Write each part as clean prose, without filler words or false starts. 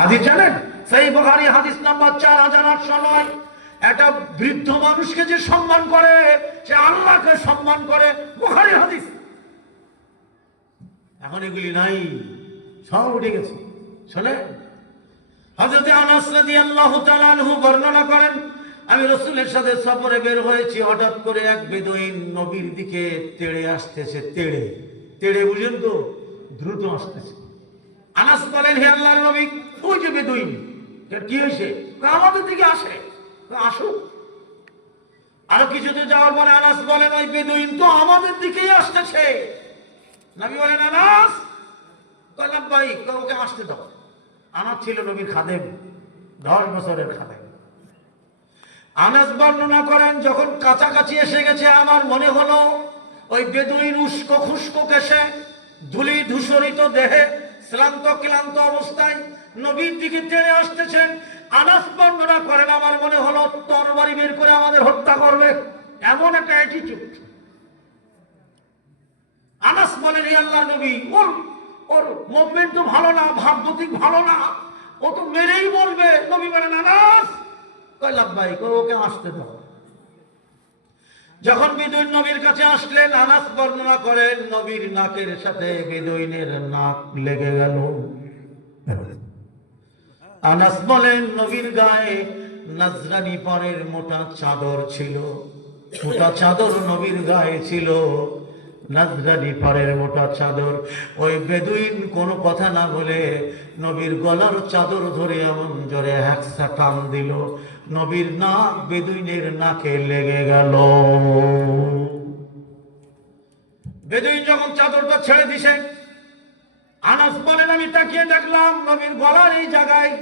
হাদিস জানেন? সহিহ বুখারী হাদিস নাম্বার 4809। একটা বৃদ্ধ মানুষকে যে সম্মান করে সে আল্লাহকে সম্মান করে। বুখারী হাদিস। এখন এগুলি নাই, সব উঠে গেছে। শোনেন, হযরত আনাস রাদিয়াল্লাহু তাআলা আনহু বর্ণনা করেন, আমি রাসূলের সাথে সফরে বের হয়েছি, হঠাৎ করে এক বেদুইন নবীর দিকে তেড়ে আসতেছে। তেড়ে তেড়ে বুঝেন তো, দ্রুত আসতেছে। আনাস বলেন, হে আল্লাহর নবী, ওই যে বেদুইন, কি হয়েছে? আমাদের দিকে আসে। আসুক। আর কিছুতে যাওয়ার পরে আনাস বলেন, ওই বেদুইন তো আমাদের দিকেই আসতেছে। নবী বলেন, আনাস, ভাই ওকে আসতে দাও। আনাস ছিল নবীর খাদেম, 10 বছরের খাদেম। আনাস বর্ণনা করেন, যখন কাছাকাছি এসে গেছে আমার মনে হলো ওই বেদুইন উস্কো খুস্কো কেশে, ধুলি ধূসরিত দেহে, শ্রান্ত ক্লান্ত অবস্থায় নবীর দিকে টেনে আসতেছেন। আনাস বর্ণনা করেন, আমার মনে হলো তরবারি বের করে আমাদের হত্যা করবে, এমন একটা অ্যাটিটিউড। আনাস বলেন, হে আল্লাহর নবী, ওর মুভমেন্ট তো ভালো না, ভাবগতিক ভালো না, ও তো মেরেই বলবে। নবী বলেন, আনাস, ওকে আসতে দাও। যখন বেদুইন নবীর কাছে আসলেন, আনাস বর্ণনা করেন, নবীর নাকের সাথে বেদুইনের নাক লেগে গেল। আনাস বলেন, নবীর গায়ে নাজরানি পরের মোটা চাদর ছিল। মোটা চাদর নবীর গায়ে ছিল, নাজরানি পরের মোটা চাদর। ওই বেদুইন কোনো কথা না বলে নবীর গলার চাদর ধরে এমন জোরে হ্যাকসা টান দিল, নবীর নাক বেদুইনের নাকে লেগে গেল। বেদুইন যখন চাদরটা ছেড়ে দিছে, আনাস বলেন, আমি তাকিয়ে দেখলাম নবীর গলার এই জায়গায়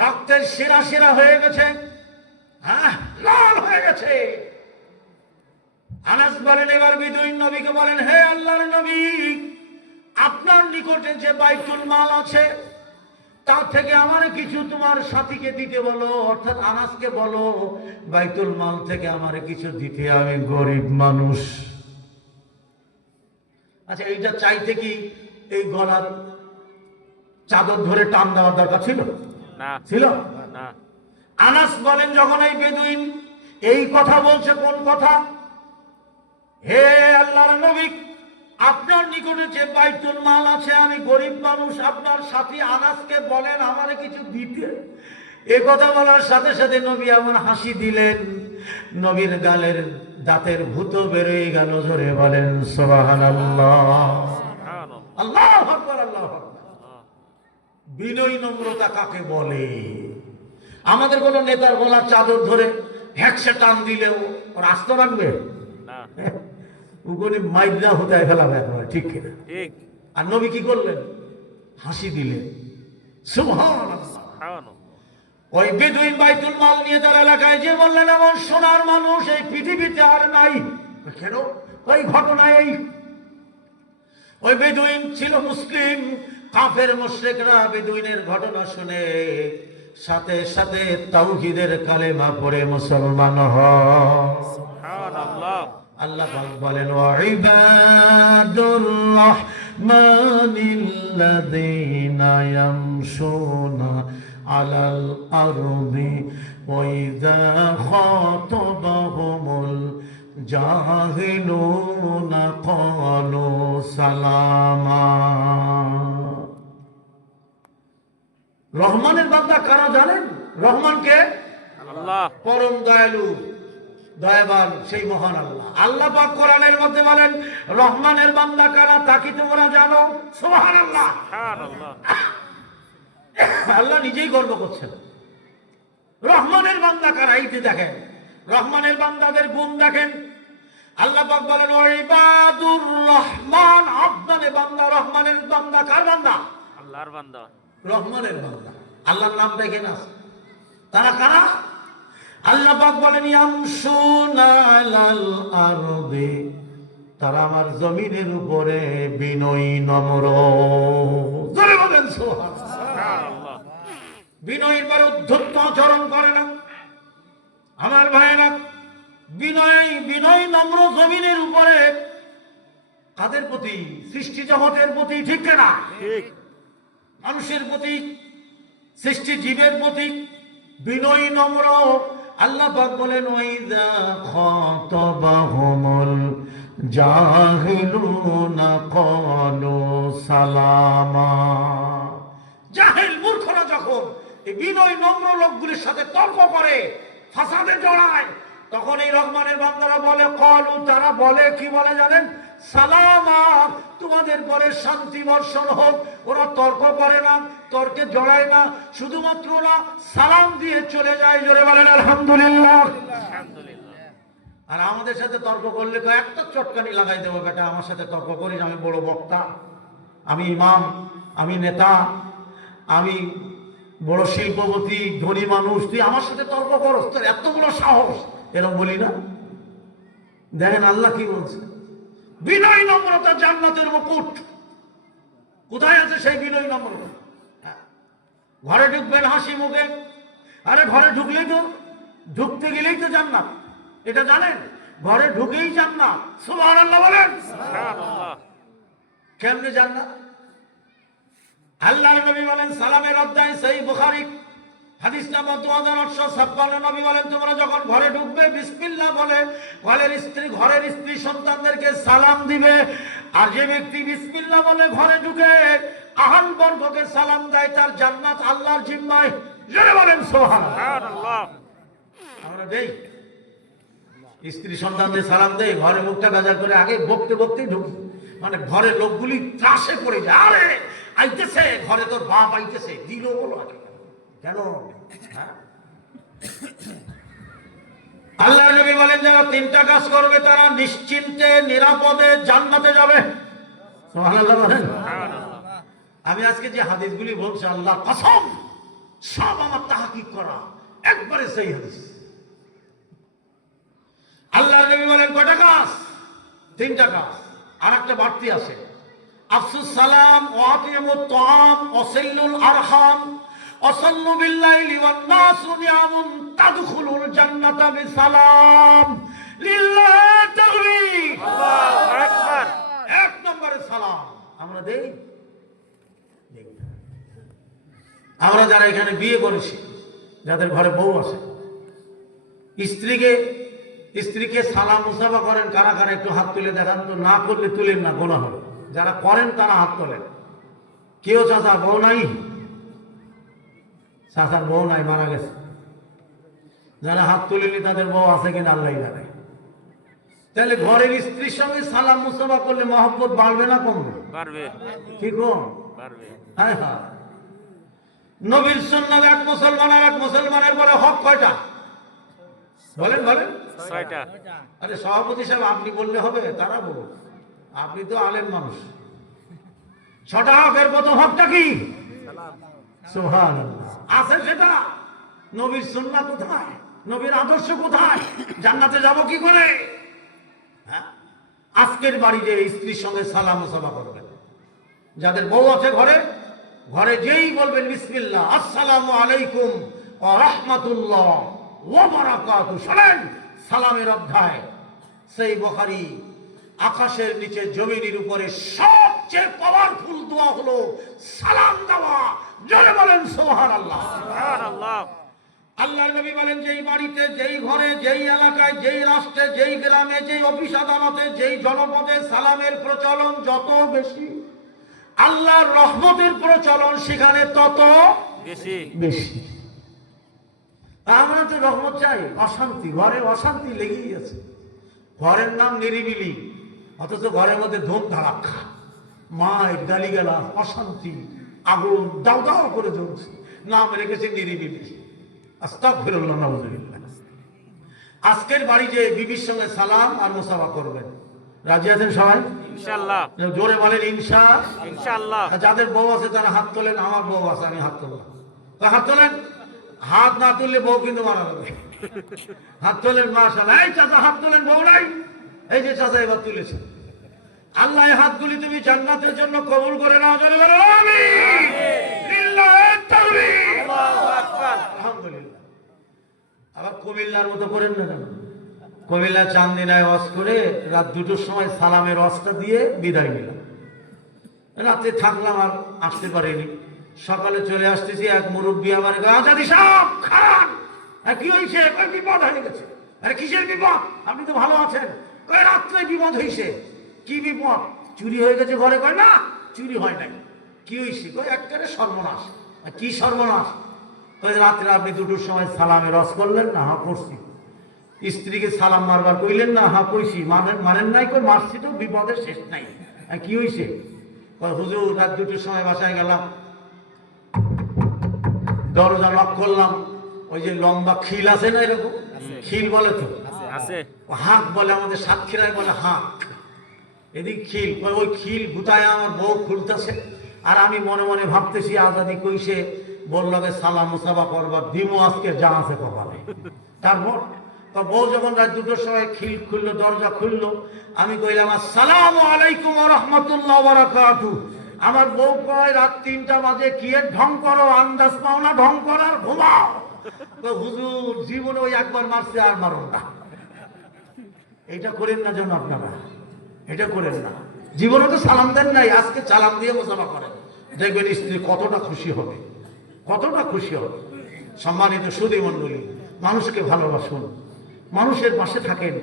রক্তের শিরা শিরা হয়ে গেছে, হ্যাঁ, লাল হয়ে গেছে। আনাস বলেন, এবার বেদুইন নবীকে বলেন, হে আল্লাহর নবী, আপনার নিকটে যে বাইতুল মাল আছে তার থেকে আমার কিছু তোমার সাথীকে দিতে বলো, অর্থাৎ আনাসকে বলো বাইতুল মাল থেকে আমার কিছু দিতে, আমি গরিব মানুষ। আচ্ছা, এইটা চাইতে কি এই গলার চাদর ধরে টান দেওয়ার দরকার ছিল? না, ছিল না। আনাস বলেন, যখন এই বেদুইন এই কথা বলছে, কোন কথা? হে আল্লাহর নবী, আপনার নিকটে যে বাইতুল মাল আছে, আমি গরিব মানুষ, আপনার সাথী আনাসকে বলেন আমারে কিছু দিতে। এ কথা বলার সাথে সাথে নবী এমন হাসি দিলেন, নবীর গালের দাঁতের ভূত বেরোয় গেল। জোরে বলেন সুবহানাল্লাহ। আল্লাহু আকবার, আল্লাহু আকবার। বিনয় নম্রতা কাকে বলে? আমাদের কোন নেতার গলার চাদর ধরে হ্যাকসে টান দিলেও ওর আস্ত রাখবে না, উগনি মাইদা হুদায় ফেলাবে একবার, ঠিক কিনা? ঠিক। আর নবী কি করলেন? হাসি দিলেন। সুবহানাল্লাহ। ওই বেদুইন বাইতুল মাল নিয়ে তার এলাকায় যে বললেন, এমন সোনার মানুষ এই পৃথিবীতে আর নাই। কেন? ওই ঘটনায় ওই বেদুইন ছিল মুসলিম। কাফের মুশরিকরা বেদুইনের ঘটনা শুনে সাথে সাথে তাওহীদের কালেমা পড়ে মুসলমান হয়। সুবহানাল্লাহ। আল্লাহ পাক বলেন, ওয়া ইবাদুর রাহমানিল্লাযীনা ইয়ামশুনা আলাল আরদি ওয়া ইযা খাতাবাহুমুল জাহিলুনা ক্বালু সালামা। রহমানের বান্দা কারা জানেন? রহমানকে আল্লাহ, পরম দয়ালু, দয়াবান সেই মহান আল্লাহ। আল্লাহ পাক কোরআনের মধ্যে বলেন, রহমানের বান্দা কারা তা কি তোমরা জানো? সুবহানাল্লাহ। আল্লাহ নিজেই গর্ব করছেন। রহমানের বান্দা কারা? এই যে দেখেন, রহমানের বান্দাদের গুণ দেখেন। আল্লাহ পাক বলেন, ওয়া ইবাদুর রহমান, আব্দানে বান্দা, রহমানের বান্দা কার বান্দা? আল্লাহর বান্দা, রহমানের বান্দা। আল্লাহর নাম দেখেন আছে, তারা কারা? আল্লাহ পাক বলেন, ইয়ামশুনা আলাল আরদি, তারা আমার জমিনের উপরে বিনয়ী নম্র। জোরে বলেন সুবহানাল্লাহ। বিনয়ের পরে উদ্ধত আচরণ করে না আমার ভাইরা। বিনয় নম্র জমিনের উপরে কাদের প্রতি? সৃষ্টি জগতের প্রতি, ঠিক না? ঠিক। মানুষের প্রতি, সৃষ্টি জীবের প্রতি বিনয়ী নম্র। আল্লাহ পাক বলেন ওয়াইযা খাতাবাহুমুল জাহিলুনা ক্বালু সালামা। জাহেল মূর্খরা যখন এই বিনয় নম্র লোকগুলির সাথে তর্ক করে, ফাসাদে জড়ায়, তখন এই রহমানের বান্দারা বলে ক্বালু, তারা বলে কি বলে জানেন? সালামা, তোমাদের পরে শান্তি বর্ষণ হোক। ওরা তর্ক করে না, তর্কে জড়ায় না, শুধুমাত্র ওরা সালাম দিয়ে চলে যায়। জোরে বলেন আলহামদুলিল্লাহ। আর আমাদের সাথে তর্ক করলে তো একটা চটকানি লাগাই দেবো, বেটা আমার সাথে তর্ক করিস, আমি বড় বক্তা, আমি ইমাম, আমি নেতা, আমি বড় শিল্পপতি, ধনী মানুষ, তুই আমার সাথে তর্ক করস, তোর এত বড় সাহস, এরকম বলি না? দেখেন আল্লাহ কি বলছে, বিনয় নম্রতা জান্নাতের মুকুট। কোথায় আছে সেই বিনয় নম্রতা? ঘরে ঢুকবেন হাসি মুখে, আরে ঘরে ঢুকলেই তো, ঢুকতে গেলেই তো জান্নাত, এটা জানেন? ঘরে ঢুকেই জান্নাত। সুবহানাল্লাহ বলেন। কেমনে জান্নাত? আল্লাহর নবী বলেন, সালামের অধ্যায় সহিহ বুখারী হাদিস নাম্বার 2856, নবী বলেন তোমরা যখন ঘরে ঢুকবে বিসমিল্লাহ বলে ঘরের স্ত্রী সন্তানদেরকে সালাম দিবে। আর যে ব্যক্তি বিসমিল্লাহ বলে ঘরে ঢুকে আহান বর্গকে সালাম দেয়, তার জান্নাত আল্লাহর জিম্মায়। জোরে বলেন সুবহানাল্লাহ। আমরা দেই স্ত্রী সন্তানদের সালাম দেই, ঘরে মুখটা গাজা করে আগে বকতে বকতেই ঢুকি, মানে ঘরের লোকগুলি ত্রাসে পড়ে যায়, আরে আইতেছে, ঘরে তোর বাপ আইতেছে, দিল বলো আগে কেন? আল্লাহ নবী বলেন যারা তিনটা কাজ করবে তারা নিশ্চিন্তে নিরাপদে জান্নাতে যাবে। সুবহানাল্লাহ বলেন। আমি আজকে যে হাদিসগুলি বলছি, আল্লাহ কসম, সব আমার তাহকিক করা, একবারে সেই হাদিস। আল্লাহ নবী বলেন কয়টা কাজ? তিনটা কাজ। আর একটা বাড়তি আছে, আফসুস সালাম, ওয়াতিমুত তাআম, ওয়াসিলুল আরহাম, ওয়াসাল্লু বিল্লাইলি ওয়ান নাসু নিয়ামুন তাদখুলুল জান্নাতা বিসালাম। লিল্লাহি তাকবীর, আল্লাহু আকবার। এক নম্বরে সালাম আমরা দেই। আমরা যারা এখানে বিয়ে করেছি, যাদের ঘরে বউ আছে, স্ত্রীকে সালাম মুসাফা করেন কারা কারা? একটু হাত তুলে দেখান তো। না করলে তুলেন না, গোনা হবে। যারা করেন তারা হাত তোলেন। কেউ চাচা বউ নাই? চাচার বউ নাই, মারা গেছে। যারা হাত তুলেনি তাদের বউ আছে কিনা আল্লাহ জানে। তাহলে ঘরের স্ত্রীর সঙ্গে সালাম মুসাফা করলে মহব্বত বাড়বে না কমবে? বাড়বে। কি কম? বাড়বে। হ্যাঁ হ্যাঁ। নবীর সুন্নাত এক মুসলমান আর এক মুসলমানের পরে হক কয়টা? বলেন বলেন। 6টা। আরে সভাপতি সাহেব আপনি বললে হবে? তারা বলুন, আপনি তো আলেম মানুষ। 6টা হকের প্রথম হকটা কি? সুবহানাল্লাহ। আছে সেটা? নবীর সুন্নাত কোথায়? নবীর আদর্শ কোথায়? জান্নাতে যাব কি করে? আজকের বাড়িতে স্ত্রীর সঙ্গে সালাম মুসাফা করবেন। যাদের বউ আছে ঘরে, ঘরে যেই বলবেন বিসমিল্লাহ, আসসালামু আলাইকুম ওয়া রাহমাতুল্লাহ ওয়া বারাকাতুহু, শোনেন সালামের অধ্যায় সেই বুখারী। আকাশের নিচে জমিনের উপরে সবচেয়ে পাওয়ারফুল দোয়া হলো সালাম দেওয়া। জোরে বলেন সুবহানাল্লাহ। সুবহানাল্লাহ। আল্লাহর নবী বলেন যেই বাড়িতে, যেই ঘরে, যেই এলাকায়, যেই রাষ্ট্রে, যেই গ্রামে, যেই অফিস আদালতে, যেই জনপদে সালামের প্রচলন যত বেশি, আল্লাহর রহমতের প্রচলন সেখানে তত বেশি বেশি। আমরা তো রহমত চাই, অশান্তি, ঘরে অশান্তি লেগেই আছে। ঘরের নাম নিরিবিলি, অথচ ঘরের মধ্যে ধূম ধারাক্কা, মায়ের গালিগালাজ, অশান্তি, আগুন দাও দাও করে জ্বলছে, নাম রেখেছে নিরিবিলি। আস্তাগফিরুল্লাহ, নাউযুবিল্লাহ। আজকের বাড়ি যে বিবির সঙ্গে সালাম আর মুসাফা করবেন, রাজি আছেন সবাই? ইনশাআল্লাহ। জোরে বলেন ইনশাআল্লাহ। যাদের বউ আছে তারা হাত তোলেন। আমার বউ আছে, আমি হাত তোললাম। হাত তোলেন। হাত না তুললে বউ কিন্তু মারা যাবে। হাত তোলেন মাশাআল্লাহ। এই চাচা হাত তোলেন, বউ নাই? এই যে চাচা এবার তুলেছে। আল্লাহ এই হাতগুলি তুমি জান্নাতের জন্য কবুল করে নাও। জোরে বলেন আমিন। লিল্লাহি তাকবীর, আল্লাহু আকবার, আলহামদুলিল্লাহ। আবার কুমিল্লার মতো করেন না কেন? কুমিল্লা চান্দিনায় ওয়াজ করে রাত 2টোর সময় সালামের ওয়াজটা দিয়ে বিদায় নিলাম। রাতে থাকলাম, আর আসতে পারিনি। সকালে চলে আসতেছি, এক মুরব্বী আমার আজাদি সাহেব খারাপ, কি হয়েছে? বিপদ হয়ে গেছে। আরে কিসের বিপদ? আপনি তো ভালো আছেন। রাত্রে বিপদ হয়েছে। কি বিপদ? চুরি হয়ে গেছে ঘরে। কয় না, চুরি হয় নাই। কি হয়েছে? একটারে সর্বনাশ। কি সর্বনাশ? রাত্রে আপনি দুটোর সময় সালামে রস করলেন না? হ্যাঁ করছি। স্ত্রীকে সালাম মারবার কইলেন না? হ্যাঁ কইছি। মানেন নাই? কই মারছি তো, বিপদের শেষ নাই। কি হয়েছে? হুজুর রাত দুটোর সময় বাসায় গেলাম, দরজা লক করলাম, ওই যে লম্বা খিল আছে না, এরকম খিল বলে তো, হাঁক বলে আমাদের সাতক্ষীরায় বলে হাঁক, এদিক খিল। ওই খিল গুতায় আমার বউ খুলতেছে, আর আমি মনে মনে ভাবতেছি আজাদি কইছে বললকে সালাম মুসাফা করবার দিমো আজকে যা আছে কপালে। তারপর তো বউ যখন রাত দুটোর সময় খিল খুললো, দরজা খুললো, আমি কইলাম আসসালামু আলাইকুম ওয়া রাহমাতুল্লাহি ওয়া বারাকাতুহু। আমার বউ কয় রাত ৩টা বাজে কি এর ঢং করো, আন্দাজ পাও না ঢং করার, ঘুমাও। তো হুজুর জীবনে ওই একবার মারছে, আর মারো না। এটা করেন না যেন আপনারা, এটা করেন না। জীবনে তো সালাম দেন নাই, আজকে সালাম দিয়ে মুসাফা করেন, দেখবেন স্ত্রী কতটা খুশি হবে, কতটা খুশি হবে। সম্মানিত সুধী মণ্ডলী, মানুষকে ভালোবাসুন, মানুষের পাশে থাকেন,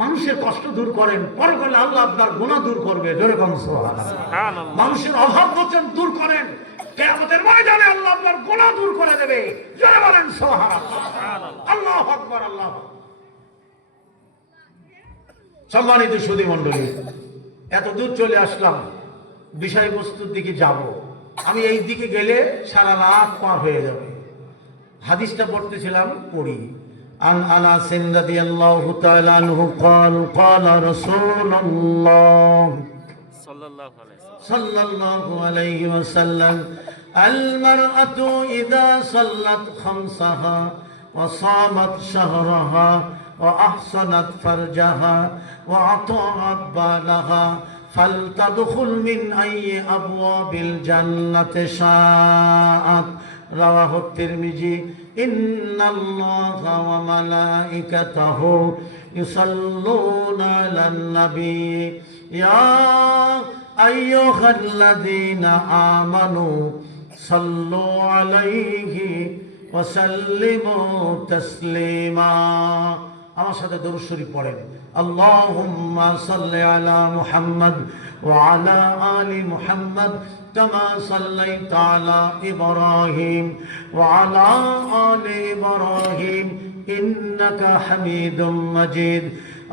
মানুষের কষ্ট দূর করেন, পরে করলে আল্লাহ আপনার গুনাহ দূর করবে। জোরে বলেন সুবহানাল্লাহ। মানুষের অভাব বঞ্চন দূর করেন, কিয়ামতের ময়দানে আল্লাহ আপনার গুনাহ দূর করে দেবে। জোরে বলেন সুবহানাল্লাহ। আল্লাহু আকবার, আল্লাহু আকবার। সম্মানিত সুধী মণ্ডলী, এত দূর চলে আসলাম, বিষয়বস্তুর দিকে যাব। আমি এই দিকে গেলে সারা রাত পার হয়ে যাবে। হাদিসটা পড়তেছিলাম, পড়ি। عن أنس رضي الله تعالى عنه قال قال رسول الله صلى الله عليه وسلم المرأة إذا صلت خمسها وصامت شهرها وأحصنت فرجها وأطاعت بالها فلتدخل من أي أبواب الجنة شاءت رواه الترمذي إن الله وملائكته يصلون على النبي يا أيها الذين آمنوا صلوا عليه وسلموا تسليما। আমার সাথে দরুদ শরীফ পড়েন। আল্লাহুম্মা সাল্লি আলা মুহাম্মদ ওয়া আলা আলি মুহাম্মদ কামা সাল্লাইতা আলা ইব্রাহিম ওয়া আলা আলি ইব্রাহিম ইন্নাকা হামিদুম মাজিদ।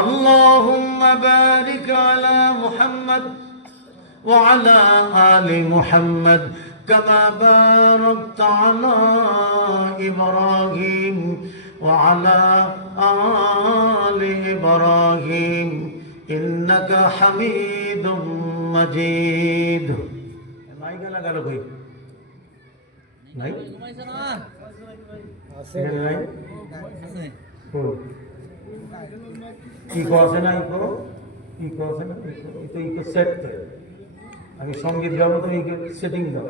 আল্লাহুম্মা বারিক আলা মুহাম্মদ ওয়া আলা আলি মুহাম্মদ কামা বারাকতা আলা ইব্রাহিম وعلى آل إبراهيم إنك حميد مجيد। নাই গেলা গেল কই? নাই আছে নাই? আছে ইকো আছে না? ইকো আছে না? Eco set. আমি সঙ্গীত গাবো, তুমি সেটিং দাও।